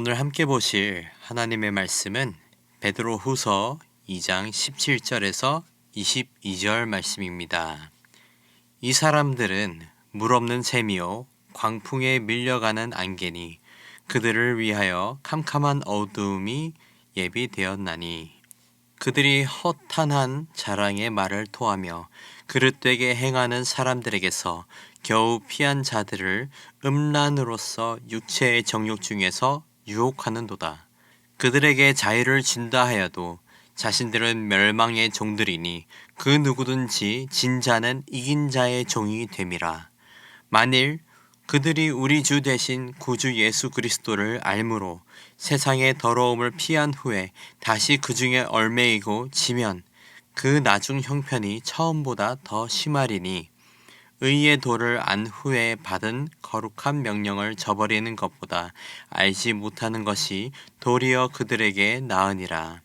오늘 함께 보실 하나님의 말씀은 베드로후서 2장 17절에서 22절 말씀입니다. 이 사람들은 물 없는 샘이요 광풍에 밀려가는 안개니 그들을 위하여 캄캄한 어두움이 예비되었나니 그들이 허탄한 자랑의 말을 토하며 그릇되게 행하는 사람들에게서 겨우 피한 자들을 음란으로서 육체의 정욕 중에서 유혹하는도다. 그들에게 자유를 준다 하여도 자신들은 멸망의 종들이니 그 누구든지 진 자는 이긴 자의 종이 됨이라. 만일 그들이 우리 주 대신 구주 예수 그리스도를 알므로 세상의 더러움을 피한 후에 다시 그 중에 얽매이고 지면 그 나중 형편이 처음보다 더 심하리니 의의 도를 안 후에 받은 거룩한 명령을 저버리는 것보다 알지 못하는 것이 도리어 그들에게 나으니라.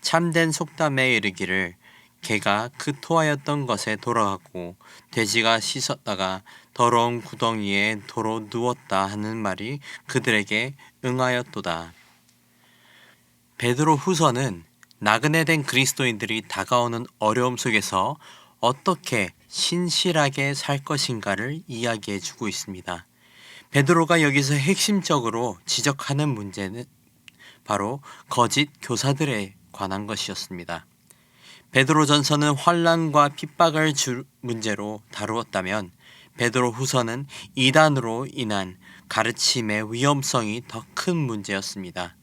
참된 속담에 이르기를 개가 그 토하였던 것에 돌아가고 돼지가 씻었다가 더러운 구덩이에 도로 누웠다 하는 말이 그들에게 응하였도다. 베드로 후서는 나그네 된 그리스도인들이 다가오는 어려움 속에서 어떻게 신실하게 살 것인가를 이야기해 주고 있습니다. 베드로가 여기서 핵심적으로 지적하는 문제는 바로 거짓 교사들에 관한 것이었습니다. 베드로전서는 환난과 핍박을 줄 문제로 다루었다면 베드로 후서는 이단으로 인한 가르침의 위험성이 더 큰 문제였습니다.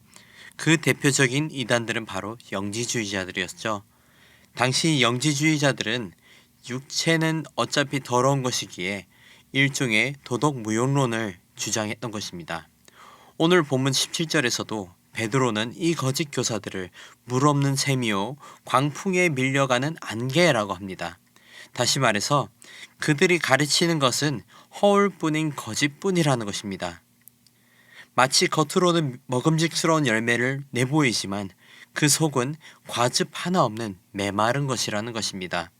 그 대표적인 이단들은 바로 영지주의자들이었죠. 당시 영지주의자들은 육체는 어차피 더러운 것이기에 일종의 도덕 무용론을 주장했던 것입니다. 오늘 본문 17절에서도 베드로는 이 거짓 교사들을 물 없는 샘이요 광풍에 밀려가는 안개라고 합니다. 다시 말해서 그들이 가르치는 것은 허울뿐인 거짓뿐이라는 것입니다. 마치 겉으로는 먹음직스러운 열매를 내보이지만 그 속은 과즙 하나 없는 메마른 것이라는 것입니다.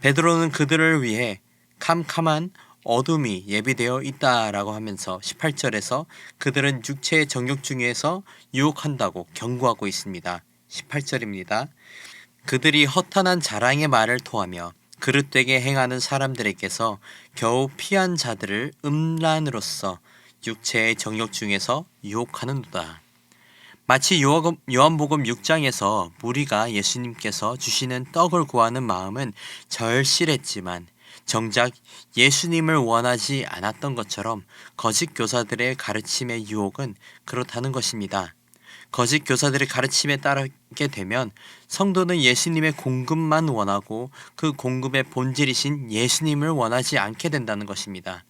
베드로는 그들을 위해 캄캄한 어둠이 예비되어 있다라고 하면서 18절에서 그들은 육체의 정욕 중에서 유혹한다고 경고하고 있습니다. 18절입니다. 그들이 허탄한 자랑의 말을 토하며 그릇되게 행하는 사람들에게서 겨우 피한 자들을 음란으로써 육체의 정욕 중에서 유혹하는도다. 마치 요한복음 6장에서 무리가 예수님께서 주시는 떡을 구하는 마음은 절실했지만 정작 예수님을 원하지 않았던 것처럼 거짓 교사들의 가르침의 유혹은 그렇다는 것입니다. 거짓 교사들의 가르침에 따르게 되면 성도는 예수님의 공급만 원하고 그 공급의 본질이신 예수님을 원하지 않게 된다는 것입니다.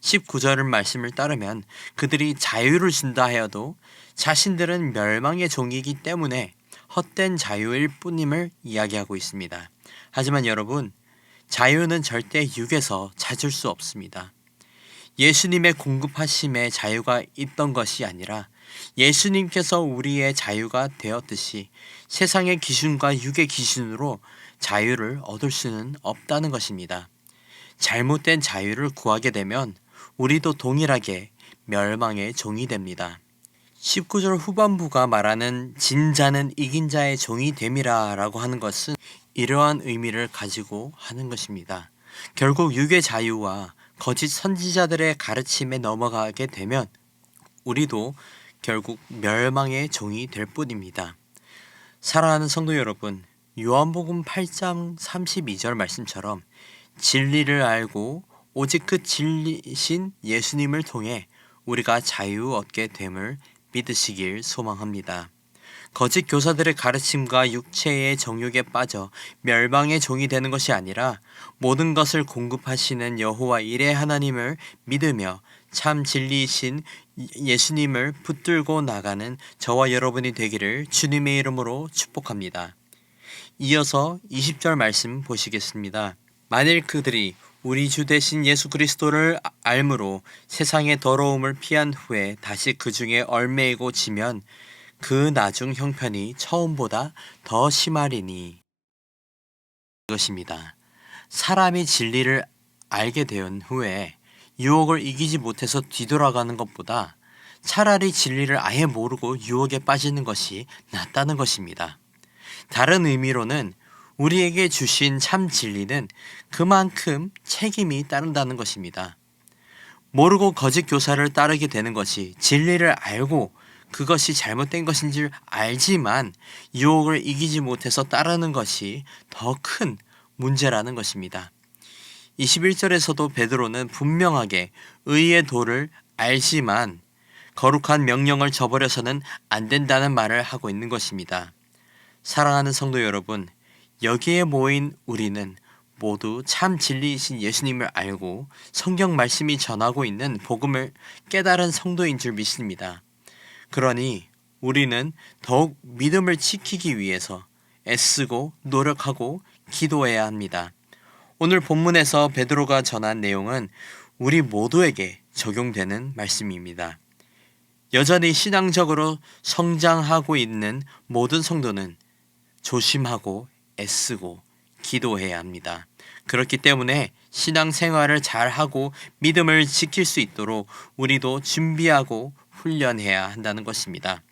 19절 말씀을 따르면 그들이 자유를 준다 하여도 자신들은 멸망의 종이기 때문에 헛된 자유일 뿐임을 이야기하고 있습니다. 하지만 여러분, 자유는 절대 육에서 찾을 수 없습니다. 예수님의 공급하심에 자유가 있던 것이 아니라 예수님께서 우리의 자유가 되었듯이 세상의 기준과 육의 기준으로 자유를 얻을 수는 없다는 것입니다. 잘못된 자유를 구하게 되면 우리도 동일하게 멸망의 종이 됩니다. 19절 후반부가 말하는 진 자는 이긴 자의 종이 됨이라 라고 하는 것은 이러한 의미를 가지고 하는 것입니다. 결국 육의 자유와 거짓 선지자들의 가르침에 넘어가게 되면 우리도 결국 멸망의 종이 될 뿐입니다. 사랑하는 성도 여러분, 요한복음 8장 32절 말씀처럼 진리를 알고 오직 그 진리신 예수님을 통해 우리가 자유 얻게 됨을 믿으시길 소망합니다. 거짓 교사들의 가르침과 육체의 정욕에 빠져 멸망의 종이 되는 것이 아니라 모든 것을 공급하시는 여호와 일의 하나님을 믿으며 참 진리이신 예수님을 붙들고 나가는 저와 여러분이 되기를 주님의 이름으로 축복합니다. 이어서 20절 말씀 보시겠습니다. 만일 그들이 우리 주 대신 예수 그리스도를 알므로 세상의 더러움을 피한 후에 다시 그 중에 얽매이고 지면 그 나중 형편이 처음보다 더 심하리니 이것입니다. 사람이 진리를 알게 된 후에 유혹을 이기지 못해서 뒤돌아가는 것보다 차라리 진리를 아예 모르고 유혹에 빠지는 것이 낫다는 것입니다. 다른 의미로는 우리에게 주신 참 진리는 그만큼 책임이 따른다는 것입니다. 모르고 거짓 교사를 따르게 되는 것이 진리를 알고 그것이 잘못된 것인 줄 알지만 유혹을 이기지 못해서 따르는 것이 더 큰 문제라는 것입니다. 21절에서도 베드로는 분명하게 의의 도를 알지만 거룩한 명령을 저버려서는 안 된다는 말을 하고 있는 것입니다. 사랑하는 성도 여러분, 여기에 모인 우리는 모두 참 진리이신 예수님을 알고 성경 말씀이 전하고 있는 복음을 깨달은 성도인 줄 믿습니다. 그러니 우리는 더욱 믿음을 지키기 위해서 애쓰고 노력하고 기도해야 합니다. 오늘 본문에서 베드로가 전한 내용은 우리 모두에게 적용되는 말씀입니다. 여전히 신앙적으로 성장하고 있는 모든 성도는 조심하고 애쓰고 기도해야 합니다. 그렇기 때문에 신앙생활을 잘하고 믿음을 지킬 수 있도록 우리도 준비하고 훈련해야 한다는 것입니다.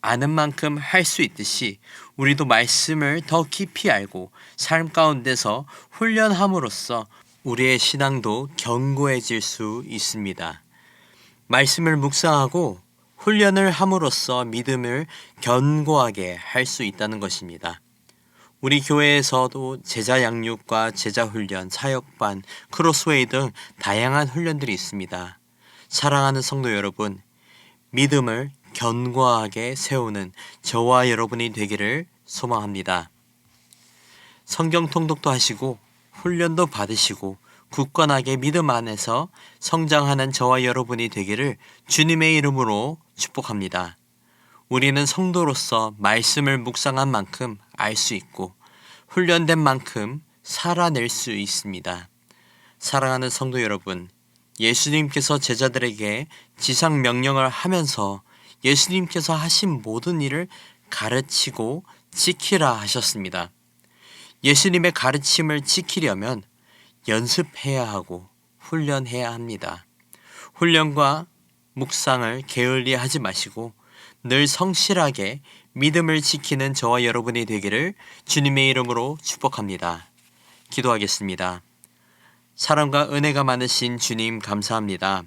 아는 만큼 할 수 있듯이 우리도 말씀을 더 깊이 알고 삶 가운데서 훈련함으로써 우리의 신앙도 견고해질 수 있습니다. 말씀을 묵상하고 훈련을 함으로써 믿음을 견고하게 할 수 있다는 것입니다. 우리 교회에서도 제자 양육과 제자 훈련, 사역반, 크로스웨이 등 다양한 훈련들이 있습니다. 사랑하는 성도 여러분, 믿음을 견고하게 세우는 저와 여러분이 되기를 소망합니다. 성경 통독도 하시고 훈련도 받으시고 굳건하게 믿음 안에서 성장하는 저와 여러분이 되기를 주님의 이름으로 축복합니다. 우리는 성도로서 말씀을 묵상한 만큼 알 수 있고 훈련된 만큼 살아낼 수 있습니다. 사랑하는 성도 여러분, 예수님께서 제자들에게 지상 명령을 하면서 예수님께서 하신 모든 일을 가르치고 지키라 하셨습니다. 예수님의 가르침을 지키려면 연습해야 하고 훈련해야 합니다. 훈련과 묵상을 게을리 하지 마시고 늘 성실하게 믿음을 지키는 저와 여러분이 되기를 주님의 이름으로 축복합니다. 기도하겠습니다. 사랑과 은혜가 많으신 주님 감사합니다.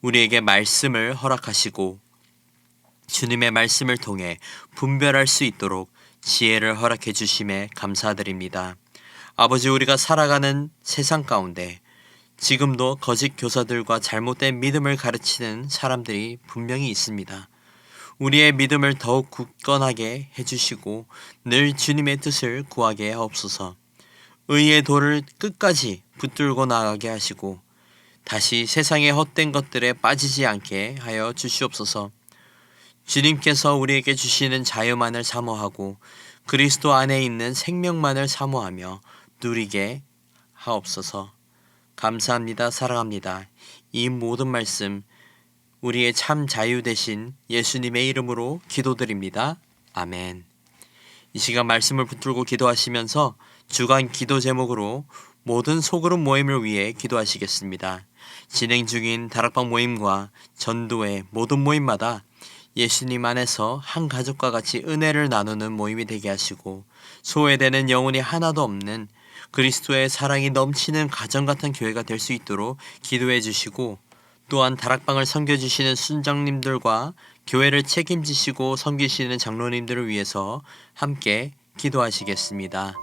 우리에게 말씀을 허락하시고 주님의 말씀을 통해 분별할 수 있도록 지혜를 허락해 주심에 감사드립니다. 아버지, 우리가 살아가는 세상 가운데 지금도 거짓 교사들과 잘못된 믿음을 가르치는 사람들이 분명히 있습니다. 우리의 믿음을 더욱 굳건하게 해주시고 늘 주님의 뜻을 구하게 하옵소서. 의의 도를 끝까지 붙들고 나가게 하시고 다시 세상의 헛된 것들에 빠지지 않게 하여 주시옵소서. 주님께서 우리에게 주시는 자유만을 사모하고 그리스도 안에 있는 생명만을 사모하며 누리게 하옵소서. 감사합니다. 사랑합니다. 이 모든 말씀 우리의 참 자유 되신 예수님의 이름으로 기도드립니다. 아멘. 이 시간 말씀을 붙들고 기도하시면서 주간 기도 제목으로 모든 소그룹 모임을 위해 기도하시겠습니다. 진행 중인 다락방 모임과 전도회 모든 모임마다 예수님 안에서 한 가족과 같이 은혜를 나누는 모임이 되게 하시고 소외되는 영혼이 하나도 없는 그리스도의 사랑이 넘치는 가정 같은 교회가 될 수 있도록 기도해 주시고 또한 다락방을 섬겨주시는 순장님들과 교회를 책임지시고 섬기시는 장로님들을 위해서 함께 기도하시겠습니다.